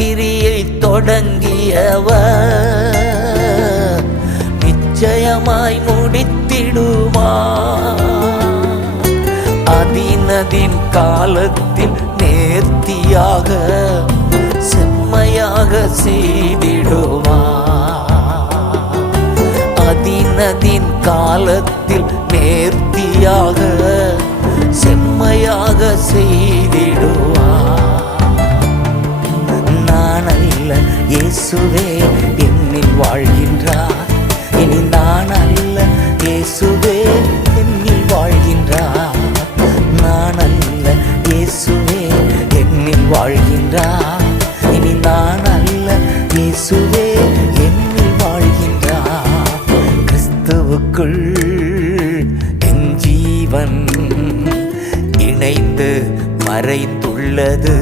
நற்கிரியை தொடங்கியவர் நிச்சயமாய் முடித்திடுவார். அதினதின் காலத்தில் நேர்த்தியாக செம்மையாக செய்திடுவார். அதினதின் காலத்தில் நேர்த்தியாக செம்மையாக செய்திடுவார். நான் அல்ல இயேசுவே என்னில் வாழ்கின்றார். இனி நான் அல்ல இயேசுவே என்னில் வாழ்கின்றார். நான் அல்ல இயேசுவே என்னில் வாழ்கின்றார். இனி நான் அல்ல இயேசுவே என்னில் வாழ்கின்றார். கிறிஸ்துவுக்குள் என் ஜீவன் இணைந்து மறைந்துள்ளது.